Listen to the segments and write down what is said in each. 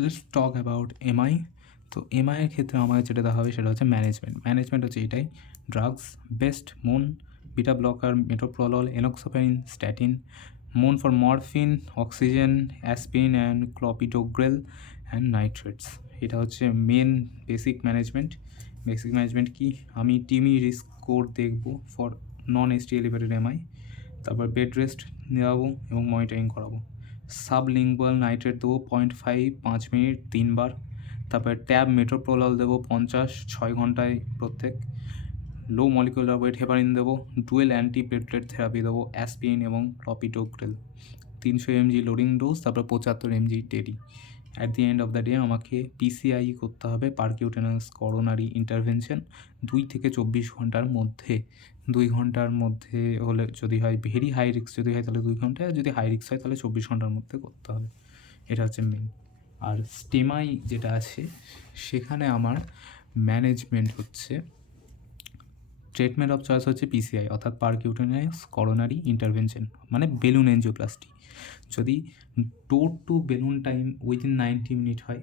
Let's talk about MI. তো এমআইয়ের ক্ষেত্রে আমাকে যেটা দেওয়া হবে সেটা হচ্ছে ম্যানেজমেন্ট হচ্ছে এটাই: drugs, best MONA, beta blocker, metoprolol, enoxaparin, statin, MONA for morphine, oxygen, aspirin and clopidogrel and nitrates. এটা হচ্ছে মেন বেসিক ম্যানেজমেন্ট কি? আমি টিমি রিস্ক স্কোর দেখবো for non ST elevated MI, তারপর বেড রেস্ট নেওয়াবো এবং মনিটরিং করাবো। Sublingual nitrate দেবো 0.5 5 মিনিট 3 বার। তারপরে ট্যাব মেটোপ্রোলল দেবো 50 6 ঘন্টায় প্রত্যেক। লো মলিকুলার ওয়েট হেপারিন দেবো। ডুয়েল অ্যান্টিপ্লেটলেট থেরাপি দেবো, অ্যাসপিরিন এবং ক্লপিটোগ্রেল। 300 mg লোডিং ডোজ, তারপর 75 mg daily. At the end of the day আমাকে পিসিআই করতে হবে, পারকিউটেনাস করোনারি ইন্টারভেনশন, 2 থেকে 24 ঘন্টার মধ্যে। 2 ঘন্টার মধ্যে হলে যদি হয়, ভেরি হাই রিস্ক যদি হয় তাহলে 2 ঘন্টায়, আর যদি হাই রিস্ক হয় তাহলে 24 ঘন্টার মধ্যে করতে হবে। এটা হচ্ছে মেন। আর স্টেমাই যেটা আছে সেখানে আমার ম্যানেজমেন্ট হচ্ছে, ট্রিটমেন্ট অফ চয়েস হচ্ছে পিসিআই অর্থাৎ পারকিউটেনাস করোনারি ইন্টারভেনশন, মানে বেলুন এনজিওপ্লাস্টি। যদি door to balloon time within 90 minute হয়,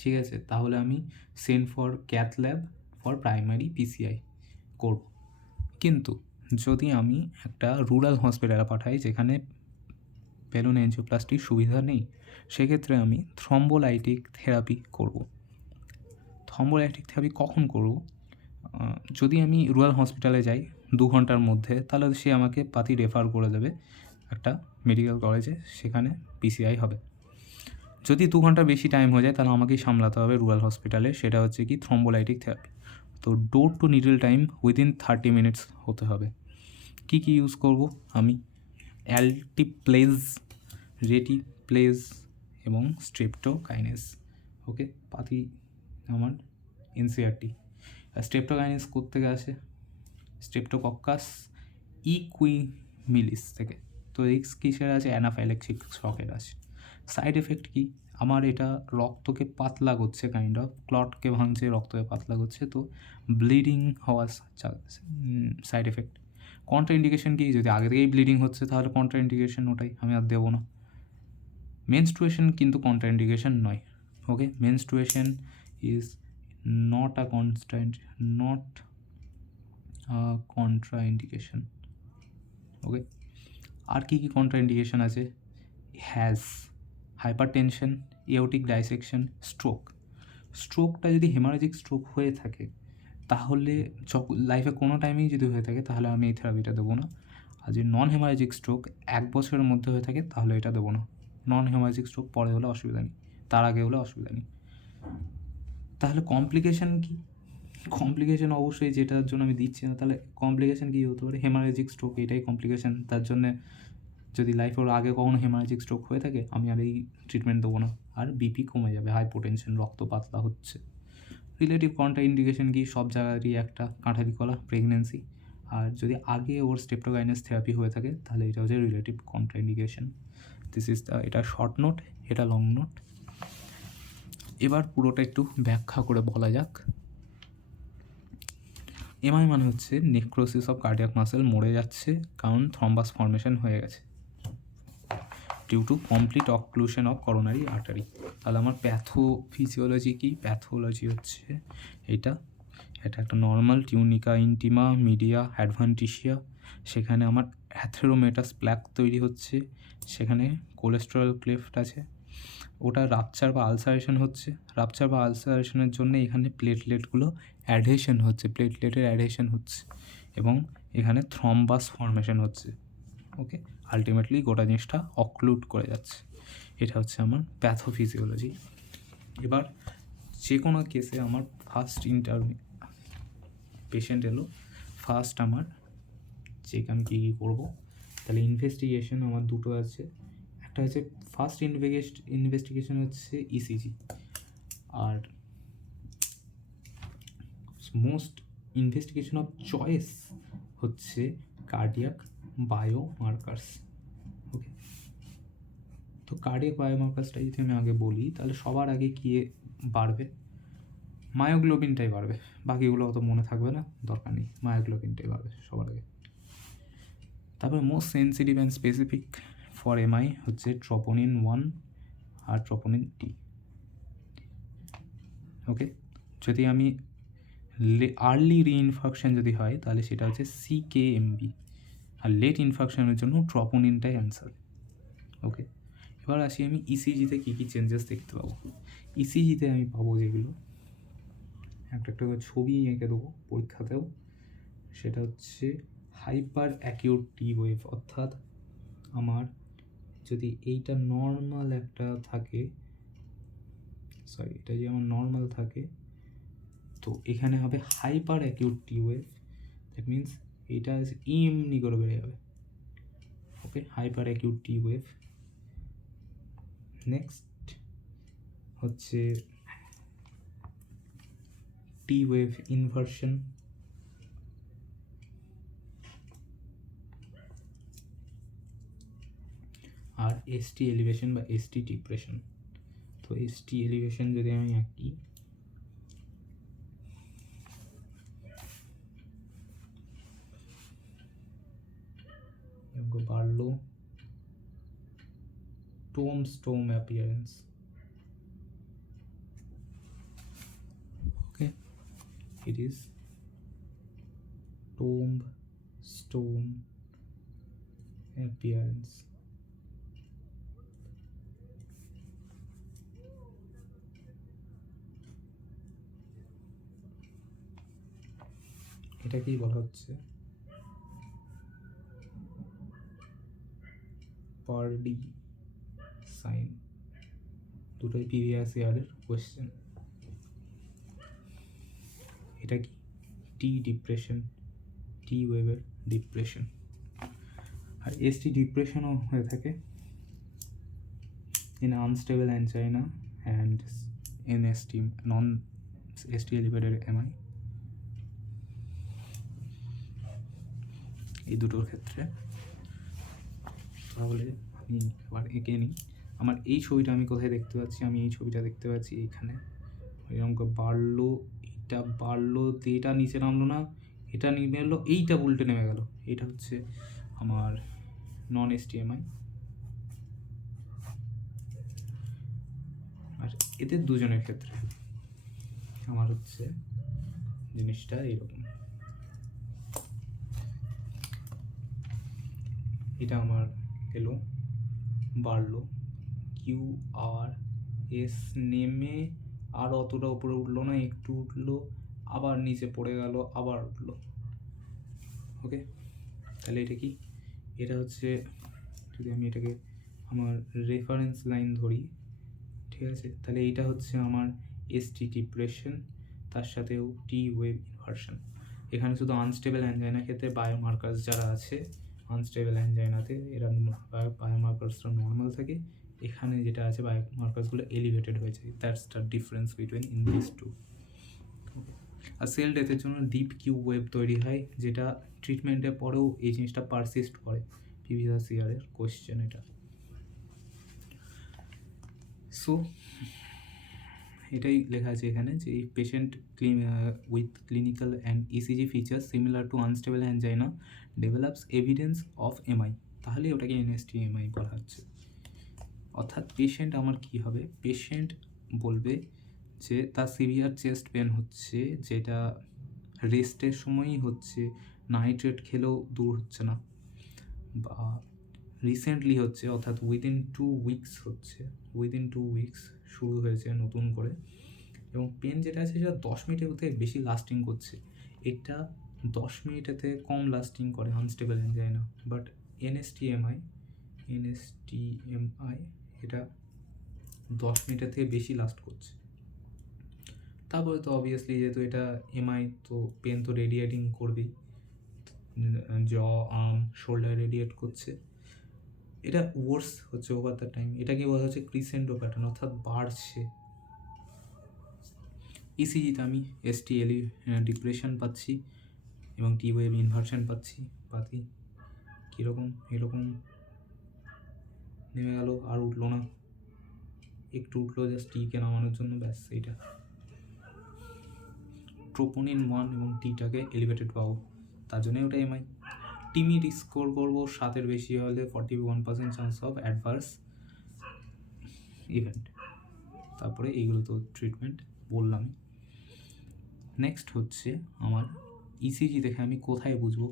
ঠিক আছে, তাহলে আমি send for cath lab for primary PCI করব। কিন্তু যদি আমি একটা রুরাল হসপিটালে পাঠাই যেখানে বেলুন এনজিওপ্লাস্টির সুবিধা নেই, সেক্ষেত্রে আমি থ্রম্বোলাইটিক থেরাপি করব। থ্রম্বোলাইটিক থেরাপি কখন করব? যদি আমি রুরাল হসপিটালে যাই 2 ঘন্টার মধ্যে, তাহলে সে আমাকে পাতি রেফার করে দেবে একটা মেডিকেল কলেজে, সেখানে পিসিআই হবে। যদি 2 ঘন্টার বেশি টাইম হয়ে যায় তাহলে আমাকেই সামলাতে হবে রুরাল হসপিটালে, সেটা হচ্ছে কি থ্রম্বোলাইটিক থেরাপি। তো door to needle time within 30 minutes হতে হবে। কি ইউজ করব আমি? অ্যালটিপ্লেজ, রেটিপ্লেজ এবং স্ট্রেপ্টোকাইনেস। ওকে, পাতি আমার এনসিআরটি। স্ট্রেপ্টোকাইনেস কোত্থেকে আসে? স্ট্রেপ্টোকক্কাস ইকুইমিলিস থেকে। তো রিস্ক কিসের আছে? অ্যানাফাইল্যাক্সিস শকের আছে। সাইড এফেক্ট কি? আমার এটা রক্তকে পাতলা করছে, কাইন্ড অফ ক্লটকে ভাঙছে, রক্তকে পাতলা করছে, তো ব্লিডিং হওয়ার সাইড এফেক্ট। কন্ট্রা ইন্ডিকেশন কি? যদি আগে থেকেই ব্লিডিং হচ্ছে তাহলে কন্ট্রা ইন্ডিকেশন, ওটাই আমি আর দেবো না। মেনস্ট্রুয়েশন কিন্তু কন্ট্রা ইন্ডিকেশন নয়। Okay, menstruation is not a contraindication. Okay, আর কি কন্ট্রা ইন্ডিকেশন আছে? হাইপারটেনশন, এওটিক ডাইসেকশন, স্ট্রোকটা যদি হেমারেজিক স্ট্রোক হয়ে থাকে তাহলে, লাইফে কোনো টাইমেই যদি হয়ে থাকে তাহলে আমি এই থেরাপিটা দেবো না। আর যদি নন হেমারেজিক স্ট্রোক 1 বছরের মধ্যে হয়ে থাকে তাহলে এটা দেবো না। নন হেমারেজিক স্ট্রোক পরে হলে অসুবিধা নেই, তার আগে হলে অসুবিধা নেই। তাহলে কমপ্লিকেশন কি? কমপ্লিকেশন অবশ্যই, যেটার জন্য আমি দিচ্ছি না, তাহলে কমপ্লিকেশন কী হতে পারে? হেমারেজিক স্ট্রোক, এটাই কমপ্লিকেশন। তার জন্যে যদি লাইফের আগে কখনো হেমারেজিক স্ট্রোক হয়ে থাকে আমি আর এই ট্রিটমেন্ট দেবো না। আর বিপি কমে যাবে, হাইপোটেনশন, রক্ত পাতলা হচ্ছে। রিলেটিভ কন্ট্রা ইন্ডিকেশন কি? সব জায়গারই একটা কাঁঠালি কলা, প্রেগনেন্সি। আর যদি আগে ওর স্ট্রেপ্টোকাইনেস থেরাপি হয়ে থাকে তাহলে এটা হচ্ছে রিলেটিভ কন্ট্রা ইন্ডিকেশন। এটা শর্ট নোট, এটা লং নোট। এবার পুরোটা একটু ব্যাখ্যা করে বলা যাক। এমআই মানে হচ্ছে নেক্রোসিস অফ কার্ডিয়াক মাসেল, মরে যাচ্ছে কারণ থ্রম্বাস ফর্মেশন হয়ে গেছে due to complete occlusion of coronary artery. তাহলে আমার প্যাথোফিজিওলজি কি? প্যাথোলজি হচ্ছে এটা একটা normal tunica intima media adventitia, সেখানে আমার অ্যাথেরোমেটাস প্ল্যাক তৈরি হচ্ছে, সেখানে কোলেস্টেরল ক্লেফট আছে, ওটা রাপচার বা আলসারেশন হচ্ছে। রাপচার বা আলসারেশনের জন্য এখানে প্লেটলেটের অ্যাডহেশন হচ্ছে এবং এখানে থ্রম্বাস ফর্মেশন হচ্ছে। ওকে, আলটিমেটলি গোটা জিনিসটা অক্লুড করে যাচ্ছে। এটা হচ্ছে আমার প্যাথোফিজিওলজি। এবার যে কোনো কেসে আমার পেশেন্ট এলো, ফার্স্ট আমার চেক আমি কী করবো? তাহলে ইনভেস্টিগেশন আমার দুটো আছে। একটা হচ্ছে ফার্স্ট ইনভেস্টিগেশন হচ্ছে ইসিজি, আর মোস্ট ইনভেস্টিগেশন অফ চয়েস হচ্ছে কার্ডিয়াক বায়োমার্কার্স। ওকে, তো কার্ডিয়াক বায়োমার্কার্সটা যদি আমি আগে বলি তাহলে সবার আগে কি বাড়বে? মায়োগ্লোবিনটাই বাড়বে, বাকিগুলো অত মনে থাকবে না, দরকার নেই, মায়োগ্লোবিনটাই বাড়বে সবার আগে। তারপরে most sensitive and specific for MI হচ্ছে ট্রোপোনিন 1 আর ট্রপোনিন টি। ওকে, যদি আমি আর্লি রিইনফেকশন যদি হয় তাহলে সেটা হচ্ছে CKMB, আর লেট ইনফেকশনের জন্য ট্রপোনিনটাই অ্যান্সার। ওকে, এবার আসি আমি ইসিজিতে কী কী চেঞ্জেস দেখতে পাবো। ইসিজিতে আমি পাবো যেগুলো, একটা ছবি এঁকে দেবো পরীক্ষাতেও, সেটা হচ্ছে হাইপার অ্যাকিউট টি ওয়েভ, অর্থাৎ আমার যদি এইটা নর্মাল একটা থাকে, এটা যে আমার নর্মাল থাকে, তো এখানে হবে hyper acute T wave. That means এটা এমনি করে বেড়ে যাবে। Okay, hyper acute T wave. Next হচ্ছে টি ওয়েভ ইনভার্সন, আর এসটি এলিভেশন বা এসটি ডিপ্রেশন। তো এসটি এলিভেশন যদি আমি আঁকি, বাড়লো tombstone appearance. Okay, it is tombstone appearance. এটাকেই বলা হচ্ছে পার্ডি সাইন। দুটোই প্রিভিয়াস ইয়ারের কোয়েশ্চেন। এটা কি? টি ডিপ্রেশন, টি ওয়েভের ডিপ্রেশন। আর এসটি ডিপ্রেশনও হয়ে থাকে in unstable angina and in ST non-ST elevated MI, এই দুটোর ক্ষেত্রে। তাহলে আমি এবার এঁকে নিই। আমার এই ছবিটা আমি কোথায় দেখতে পাচ্ছি? আমি এই ছবিটা দেখতে পাচ্ছি এইখানে। এরকম বাড়লো, এটা বাড়লো, এটা নিচে নামলো না, এটা নেমে এলো, এইটা উল্টে নেমে গেল। এটা হচ্ছে আমার নন STMI। আর এদের দুজনের ক্ষেত্রে আমার হচ্ছে জিনিসটা এইরকম। এটা আমার এলো, বাড়লো, QRS, নেমে আর অতটা উপরে উঠলো না, একটু উঠলো, আবার নিচে পড়ে গেল, আবার উঠলো। ওকে, তাহলে এটা কি? এটা হচ্ছে, যদি আমি এটাকে আমার রেফারেন্স লাইন ধরি, ঠিক আছে, তাহলে এইটা হচ্ছে আমার এসটি ডিপ্রেশন, তার সাথেও টি ওয়েভ ইনভার্সন। এখানে শুধু আনস্টেবল অ্যাঞ্জাইনার ক্ষেত্রে বায়োমার্কার্স যারা আছে, আনস্টেবল অ্যাঞ্জাইনাতে এরা বায়োমার্কার্সটা নর্মাল থাকে, এখানে যেটা আছে বায়োমার্কার্সগুলো এলিভেটেড হয়ে যায়। That's the difference between in this two. আর সেল ডেথের জন্য ডিপ কিউ ওয়েভ তৈরি হয়, যেটা ট্রিটমেন্টের পরেও এই জিনিসটা পারসিস্ট করে। প্রিভিয়াস ইয়ারের কোয়েশ্চেন এটা। সো এটাই লেখা আছে এখানে যে patient with clinical and ECG features similar to unstable angina develops evidence of MI, তাহলে ওটাকে NSTMI বলা হচ্ছে। অর্থাৎ পেশেন্ট আমার কি হবে? পেশেন্ট বলবে যে তার সিভিয়ার চেস্ট পেন হচ্ছে, যেটা রেস্টের সময়ই হচ্ছে, নাইট্রেট খেলেও দূর হচ্ছে না, বা রিসেন্টলি হচ্ছে, অর্থাৎ উইদিন 2 উইকস হচ্ছে, উইদিন 2 উইকস শুরু হয়েছে নতুন করে, এবং পেন যেটা আছে সেটা 10 মিনিটের মধ্যে বেশি লাস্টিং করছে। এটা 10 মিনিটেতে কম লাস্টিং করে আনস্টেবল অ্যাঞ্জাইনা, বাট NSTMI এটা 10 মিনিটের থেকে বেশি লাস্ট করছে। তারপরে তো অবভিয়াসলি যেহেতু এটা এমআই, তো পেন তো রেডিয়েটিং করবেই, জ, আর্ম, শোল্ডার রেডিয়েট করছে। এটা ওয়ার্স হচ্ছে ওভার দ্য টাইম। এটাকে বলা হচ্ছে ক্রিসেন্ডো প্যাটার্ন, অর্থাৎ বাড়ছে। ইসিজিতে আমি STLE ডিপ্রেশন পাচ্ছি এবং টি ওয়েভ ইনভার্সন পাচ্ছি। কীরকম? এরকম নেমে গেল, আর উঠলো না, একটু উঠলো জাস্ট টিকে নামানোর জন্য, ব্যাস। এইটা ট্রোপোনিন 1 এবং টিটাকে এলিভেটেড পাবো, তার জন্যই ওটা এমআই। টিমির স্কোর করবো 7-এর বেশি হলে 41% চান্স অফ অ্যাডভার্স ইভেন্ট। তারপরে এইগুলো তো ট্রিটমেন্ট বললামই। নেক্সট হচ্ছে আমার ইসিজি দেখে আমি কোথায় বুঝবো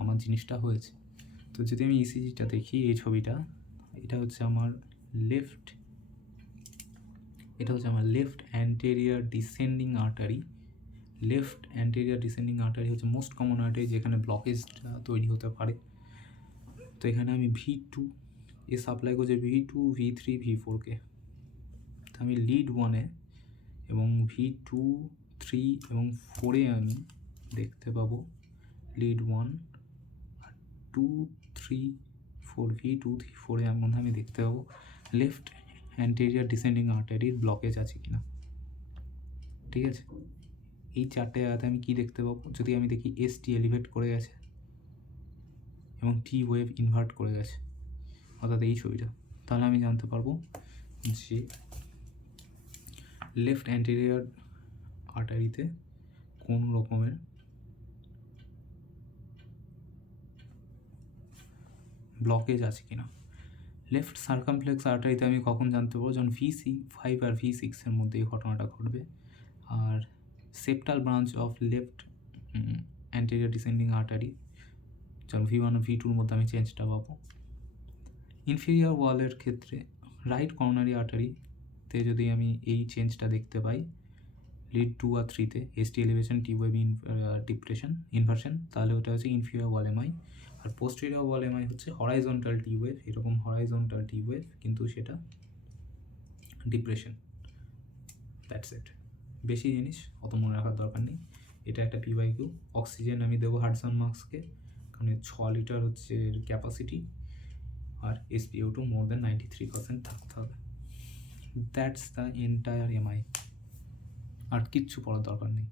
আমার জিনিসটা হয়েছে। তো যদি আমি ইসিজিটা দেখি, এই ছবিটা, এটা হচ্ছে আমার left anterior descending artery. Left anterior descending artery হচ্ছে মোস্ট কমন আর্টারি যেখানে ব্লকেজটা তৈরি হতে পারে। তো এখানে আমি V2 এ সাপ্লাই করছি V2, V3, V4কে। তো আমি লিড 1-এ এবং V2, 3 এবং 4-এ আমি দেখতে পাবো লিড 1 আর 2, 3, 4, V2, 3, 4-এ মধ্যে আমি দেখতে পাবো লেফট অ্যান্টেরিয়র ডিসেন্ডিং আর্টারির ব্লকেজ আছে কিনা। ঠিক আছে, এই চারটে জায়গাতে আমি কী দেখতে পাবো? যদি আমি দেখি ST এলিভেট করে গেছে এবং T ওয়েভ ইনভার্ট করে গেছে, অর্থাৎ এই ছবিটা, তাহলে আমি জানতে পারবো যে লেফট অ্যান্টেরিয়র আর্টারিতে কোন রকমের ব্লকেজ আছে কিনা। লেফট সার্কামফ্লেক্স আর্টারিতে আমি কখন জানতে পারবো? যখন V5 আর V6-এর মধ্যে এই ঘটনাটা ঘটবে। আর septal branch of left anterior descending artery যখন V1 আর V2-র মধ্যে আমি চেঞ্জটা পাবো। ইনফেরিয়র ওয়ালের ক্ষেত্রে রাইট করোনারি আর্টারিতে যদি আমি এই চেঞ্জটা দেখতে পাই লিড 2 আর 3-তে ST elevation, T wave inversion, তাহলে ওটা হচ্ছে ইনফেরিয়র ওয়াল এমআই। আর পোস্টেরিয়র ওয়াল এমআই হচ্ছে হরাইজন্টাল T ওয়েভ, এরকম হরাইজন্টাল T ওয়েভ, কিন্তু সেটা ডিপ্রেশন। That's it. বেশি জিনিস অত মনে রাখার দরকার নেই। এটা একটা PYQ। অক্সিজেন আমি দেবো হাডসন মার্কসকে, কারণ 6 লিটার হচ্ছে ক্যাপাসিটি, আর SpO2 মোর দেন 93% থাকতে হবে। That's the entire MI. আর কিচ্ছু পড়ার দরকার নেই।